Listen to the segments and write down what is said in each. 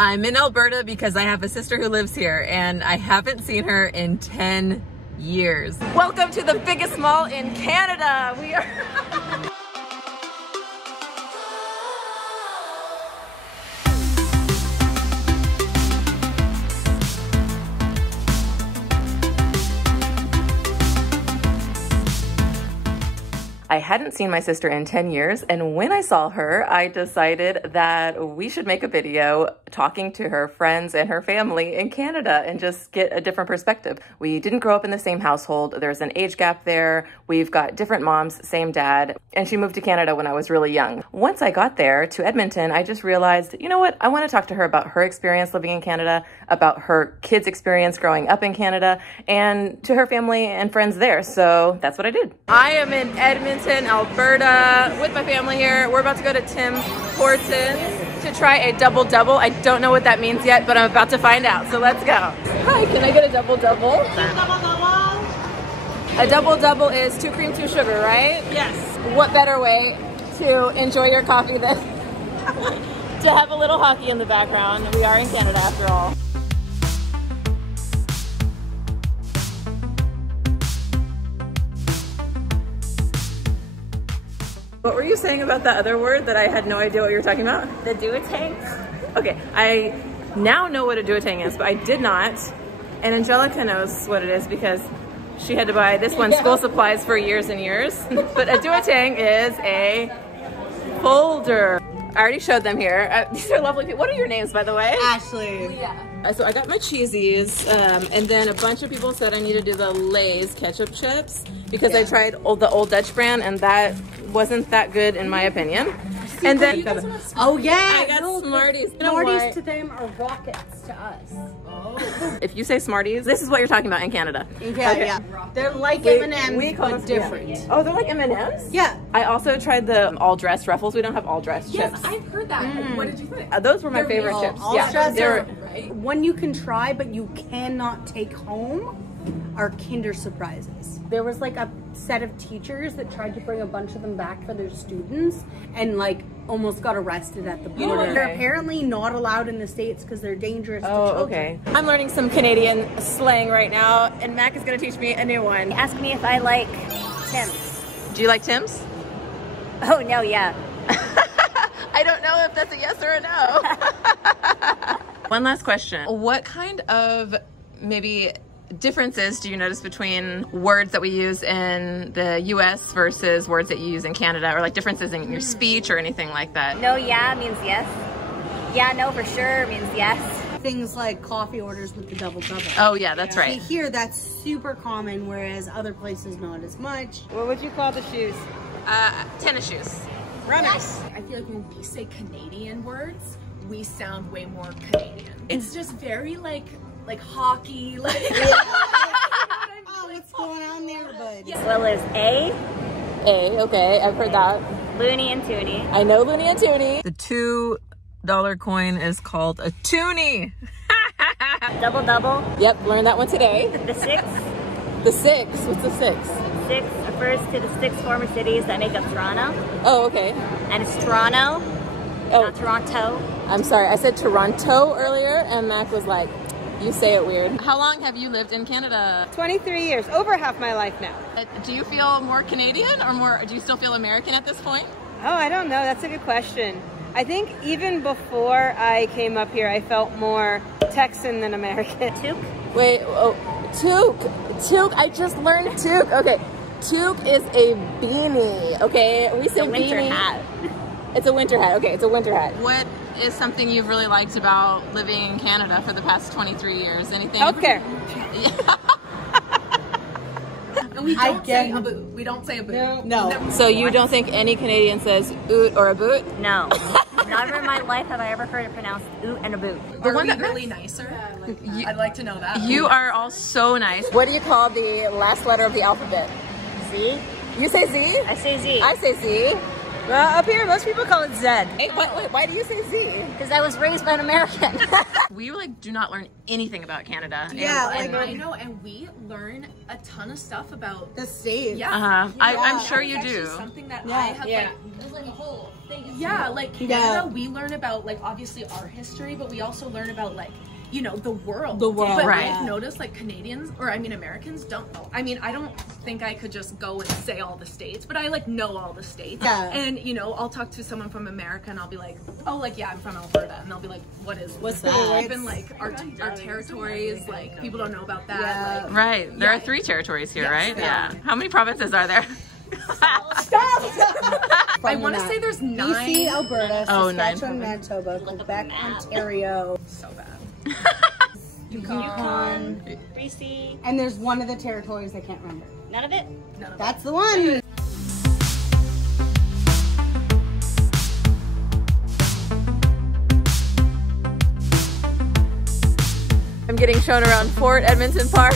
I'm in Alberta because I have a sister who lives here and I haven't seen her in 10 years. Welcome to the biggest mall in Canada. We are I hadn't seen my sister in 10 years, and when I saw her, I decided that we should make a video talking to her friends and her family in Canada and just get a different perspective. We didn't grow up in the same household. There's an age gap there. We've got different moms, same dad, and she moved to Canada when I was really young. Once I got there to Edmonton, I just realized, you know what? I want to talk to her about her experience living in Canada, about her kids' experience growing up in Canada, and to her family and friends there. So that's what I did. I am in Edmonton, Alberta, with my family here. We're about to go to Tim Hortons to try a double-double. I don't know what that means yet, but I'm about to find out. So let's go. Hi, can I get a double-double? A double-double is 2 cream, 2 sugar, right? Yes. What better way to enjoy your coffee than to have a little hockey in the background? We are in Canada after all. What were you saying about that other word that I had no idea what you were talking about? The duotang? Okay, I now know what a duotang is, but I did not. And Angelica knows what it is because she had to buy this one school supplies for years and years. But a duotang is a folder. I already showed them here. These are lovely people. What are your names, by the way? Ashley. Yeah. So I got my cheesies, and then a bunch of people said I need to do the Lay's ketchup chips because I tried the Old Dutch brand, and that wasn't that good in my opinion. And then, oh yeah, I got Smarties. Smarties to them are rockets to us. Oh. If you say Smarties, this is what you're talking about in Canada. Okay. Yeah. They're like M&M's, but different. Yeah. Oh, they're like M&M's? Yeah. I also tried the all-dressed Ruffles. We don't have all-dressed chips. Yes, I've heard that. What did you think? Those were my favorite chips. All-dressed they're right? one you can try, but you cannot take home. Are Kinder Surprises. There was like a set of teachers that tried to bring a bunch of them back for their students and like almost got arrested at the border. Okay. They're apparently not allowed in the States because they're dangerous to children. Okay. I'm learning some Canadian slang right now, and Mac is going to teach me a new one. Ask me if I like Tim's. Do you like Tim's? Oh, no, yeah. I don't know if that's a yes or a no. One last question. What kind of maybe differences do you notice between words that we use in the US versus words that you use in Canada, or like differences in your speech or anything like that? No, yeah means yes. Yeah, no, for sure means yes. Things like coffee orders with the double-double. Oh yeah, that's right. Here, that's super common, whereas other places not as much. What would you call the shoes? Tennis shoes. Runners. I feel like when we say Canadian words, we sound way more Canadian. It's just very like hockey, like Oh, what's going on there, bud? As well as A, Okay, I've heard that. loony and toonie. I know loony and toonie. The $2 coin is called a toonie. Double-double. Yep, learned that one today. The 6. The 6, what's the 6? 6 refers to the 6 former cities that make up Toronto. Oh, okay. And it's Toronto, Oh, not Toronto. I'm sorry, I said Toronto earlier, and Mac was like, you say it weird. How long have you lived in Canada? 23 years, over half my life now. Do you feel more Canadian or do you still feel American at this point? Oh, I don't know, that's a good question. I think even before I came up here, I felt more Texan than American. Toque. Wait, oh, toque. Toque, I just learned toque. Okay, toque is a beanie, okay? We say A winter beanie. hat. It's a winter hat, okay, it's a winter hat. What is something you've really liked about living in Canada for the past 23 years? Anything? Healthcare. and we don't say a boot. We don't say a boot. No. So you don't think any Canadian says oot or a boot? No. Never in my life have I ever heard it pronounced oot and a boot. The Are one we that really nicer? I'd like to know that. You are all so nice. What do you call the last letter of the alphabet? Z? You say Z? I say Z. I say Z. Well, up here, most people call it Zed. Hey, wait, why do you say Z? Because I was raised by an American. We like do not learn anything about Canada. Yeah, and I know, and we learn a ton of stuff about The States. yeah. I'm sure you It's actually do. something that I have Yeah. like, there's like a whole Yeah, like Canada, we learn about like obviously our history, but we also learn about like, you know, the world. But right. I've noticed like Canadians, or I mean Americans, don't know. I mean, I don't think I could just go and say all the states, but I like know all the states. Yeah. And you know, I'll talk to someone from America and I'll be like, oh, like yeah, I'm from Alberta, and they'll be like, what's that? Even like our territories, like people don't know about that. Yeah. Like, Right. There are 3 territories here, right? Yeah. How many provinces are there? I want to say there's 9. BC, Alberta, Oh, 9 Saskatchewan, Manitoba, Quebec, Ontario. So bad. Yukon. BC. And there's one of the territories I can't remember. None of it? That's the one. I'm getting shown around Fort Edmonton Park.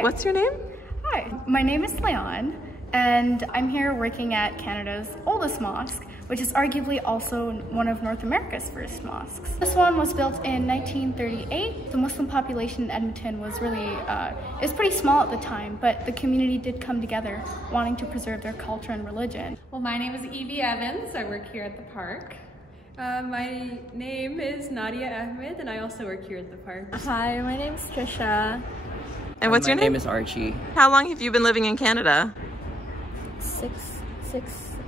What's your name? Hi, my name is Leon, and I'm here working at Canada's oldest mosque, which is arguably also one of North America's first mosques. This one was built in 1938. The Muslim population in Edmonton was really, it was pretty small at the time, but the community did come together wanting to preserve their culture and religion. Well, my name is Evie Evans. I work here at the park. My name is Nadia Ahmed, and I also work here at the park. Hi, my name's Trisha. And what's your name? My name is Archie. How long have you been living in Canada? 6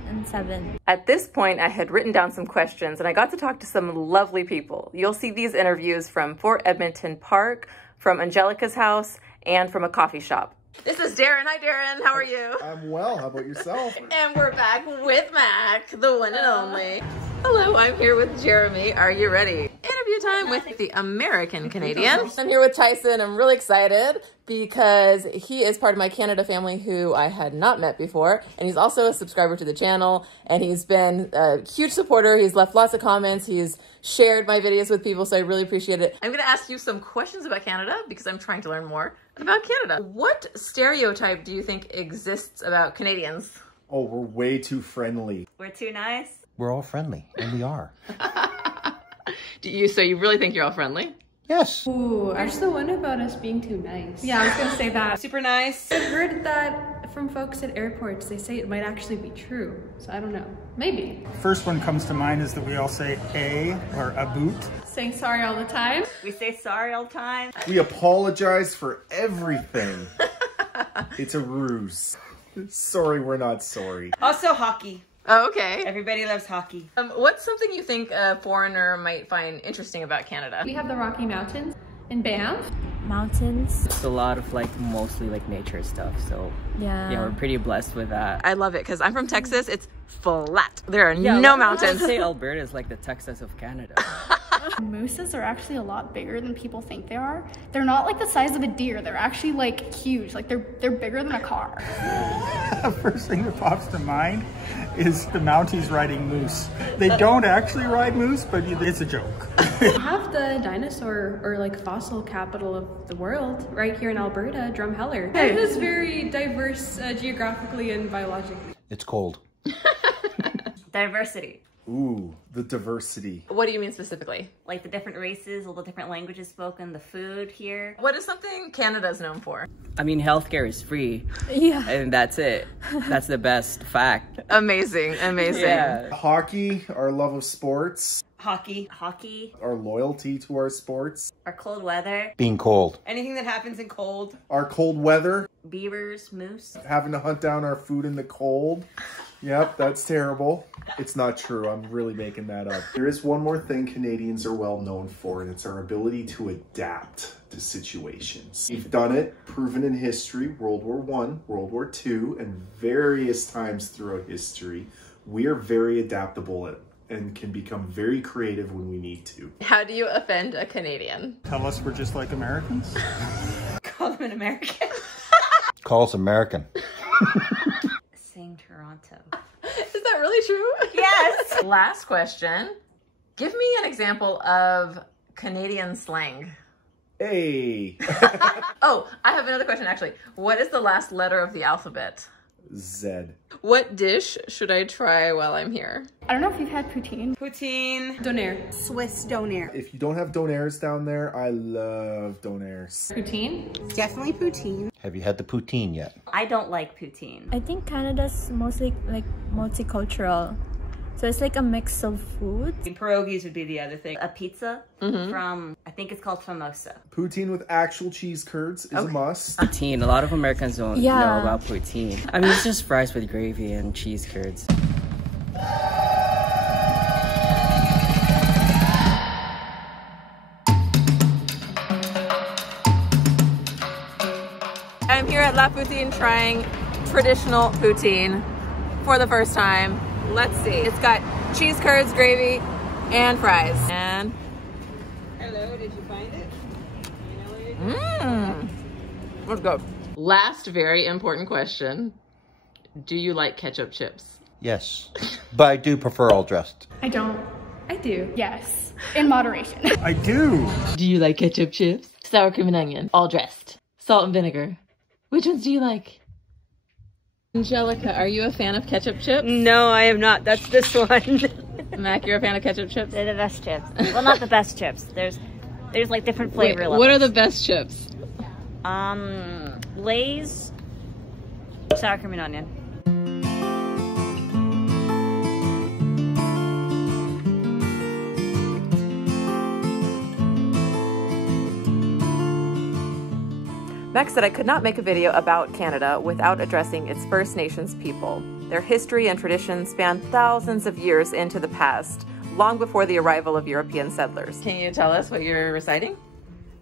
and 7. At this point, I had written down some questions and I got to talk to some lovely people. You'll see these interviews from Fort Edmonton Park, from Angelica's house, and from a coffee shop. This is Darren. Hi, Darren. How are you? I'm well. How about yourself? And we're back with Mac, the one and only. Hello, I'm here with Jeremy. Are you ready? Interview time with the American Canadian. I'm here with Tyson. I'm really excited because he is part of my Canada family who I had not met before. And he's also a subscriber to the channel. And he's been a huge supporter. He's left lots of comments. He's shared my videos with people, so I really appreciate it. I'm going to ask you some questions about Canada because I'm trying to learn more about Canada. What stereotype do you think exists about Canadians? Oh, we're way too friendly. We're too nice. We're all friendly, and we are. So you really think you're all friendly? Yes. Ooh, there's the one about us being too nice. Yeah, I was gonna say that. Super nice. I've heard that from folks at airports. They say it might actually be true. So I don't know. Maybe. First one comes to mind is that we all say "hey" or "a boot." Saying sorry all the time. We say sorry all the time. We apologize for everything. It's a ruse. Sorry, we're not sorry. Also hockey. Oh, okay. Everybody loves hockey. What's something you think a foreigner might find interesting about Canada? We have the Rocky Mountains in Banff. Mountains. It's a lot of like mostly like nature stuff, so yeah, we're pretty blessed with that. I love it because I'm from Texas. It's flat. There are no mountains. I'd say Alberta is like the Texas of Canada. Mooses are actually a lot bigger than people think they are. They're not like the size of a deer. They're actually like huge. Like they're bigger than a car. First thing that pops to mind is the Mounties riding moose. They don't actually ride moose, but it's a joke. We have the dinosaur or like fossil capital of the world right here in Alberta, Drumheller. It is very diverse geographically and biologically. It's cold. Diversity. Ooh, the diversity. What do you mean specifically? Like the different races, all the different languages spoken, the food here. What is something Canada's known for? I mean, healthcare is free. Yeah. And that's it. That's the best fact. Amazing, amazing. Yeah. Hockey, our love of sports. Hockey. Hockey. Our loyalty to our sports. Our cold weather. Being cold. Anything that happens in cold. Our cold weather. Beavers, moose. Having to hunt down our food in the cold. Yep, that's terrible. It's not true. I'm really making that up. There is one more thing Canadians are well known for, and it's our ability to adapt to situations. We've done it, proven in history, World War I, World War II, and various times throughout history. We are very adaptable and can become very creative when we need to. How do you offend a Canadian? Tell us we're just like Americans. Call them an American. Call us American. Saying Toronto. Is that really true? Yes. Last question. Give me an example of Canadian slang. Hey. Oh, I have another question actually. What is the last letter of the alphabet? Z. What dish should I try while I'm here? I don't know if you've had poutine. Poutine. Donair. Swiss donair. If you don't have donairs down there, I love donairs. Poutine? Definitely poutine. Have you had the poutine yet? I don't like poutine. I think Canada's mostly like multicultural. So it's like a mix of foods. Pierogies would be the other thing. A pizza from, I think it's called famosa. Poutine with actual cheese curds is a must. Poutine. A lot of Americans don't know about poutine. I mean, it's just fries with gravy and cheese curds. I'm here at La Poutine trying traditional poutine for the first time. Let's see. It's got cheese curds, gravy, and fries. And Hello, did you find it? You know where you're going? let's go. Last very important question. Do you like ketchup chips? Yes, but I do prefer all dressed. I don't. I do. Yes, in moderation. I do. Do you like ketchup chips? Sour cream and onion, all dressed. Salt and vinegar. Which ones do you like? Angelica, are you a fan of ketchup chips? No, I am not. That's this one. Mac, you're a fan of ketchup chips? They're the best chips. Well, not the best chips. There's like different flavor levels. What are the best chips? Lay's, sour cream and onion. Max said I could not make a video about Canada without addressing its First Nations people. Their history and traditions span thousands of years into the past, long before the arrival of European settlers. Can you tell us what you're reciting?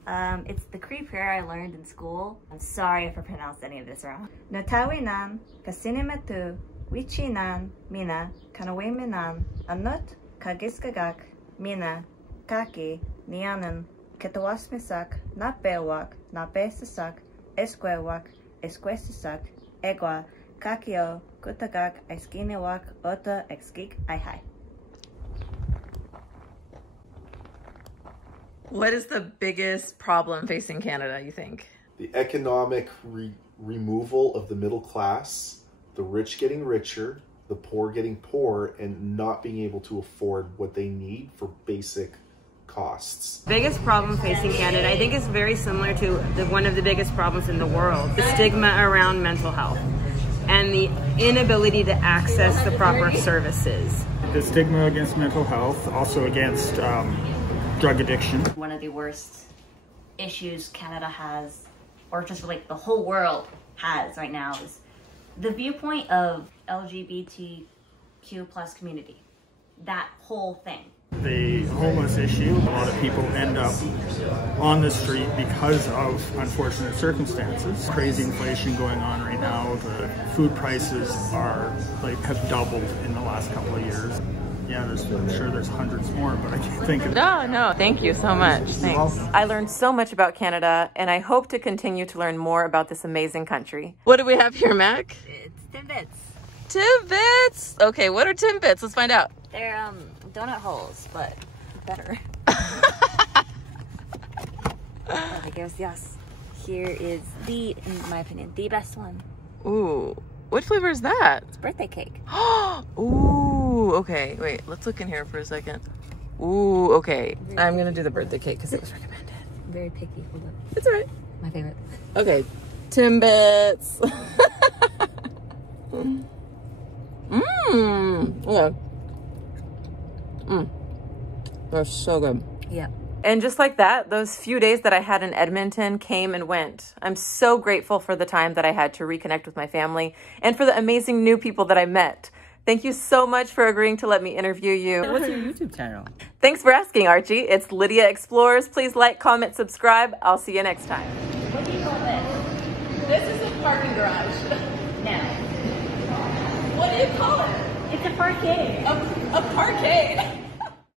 It's the Cree prayer I learned in school. I'm sorry if I pronounced any of this wrong. Natawi nan, kasinimetu, wichi nan, mina, kanawemi nan, anut, kagiskagak, mina, kaki, nianan, ketawasmisak, napewak, napesasak, esquewak, esquesisak, egwa, kakio, kutagak, eskinewak, ota, exkik, ai. What is the biggest problem facing Canada, you think? The economic removal of the middle class, the rich getting richer, the poor getting poorer, and not being able to afford what they need for basic costs. Biggest problem facing Canada, I think, is very similar to one of the biggest problems in the world. The stigma around mental health and the inability to access the proper services. The stigma against mental health, also against drug addiction. One of the worst issues Canada has, or just like the whole world has right now, is the viewpoint of LGBTQ plus community. That whole thing. The homeless issue, a lot of people end up on the street because of unfortunate circumstances. Crazy inflation going on right now. The food prices have doubled in the last couple of years. Yeah, I'm sure there's hundreds more, but I can't think of it. No, thank you so much. Thanks. I learned so much about Canada, and I hope to continue to learn more about this amazing country. What do we have here, Mac? It's Timbits. Timbits! Okay, what are Timbits? Let's find out. They're donut holes, but better. Yes. Here is in my opinion, the best one. Ooh, what flavor is that? It's birthday cake. Ooh, okay. Wait, let's look in here for a second. Ooh, okay. I'm gonna do the birthday cake because it was recommended. I'm very picky. Hold up. It's all right. My favorite. Okay, Timbits. Okay. They're so good. Yeah. And just like that, those few days that I had in Edmonton came and went. I'm so grateful for the time that I had to reconnect with my family and for the amazing new people that I met. Thank you so much for agreeing to let me interview you. What's your YouTube channel? Thanks for asking, Archie. It's Lydia Explores. Please like, comment, subscribe. I'll see you next time. What do you call this? This is a parking garage. No. What do you call it? It's a parkade. A parkade.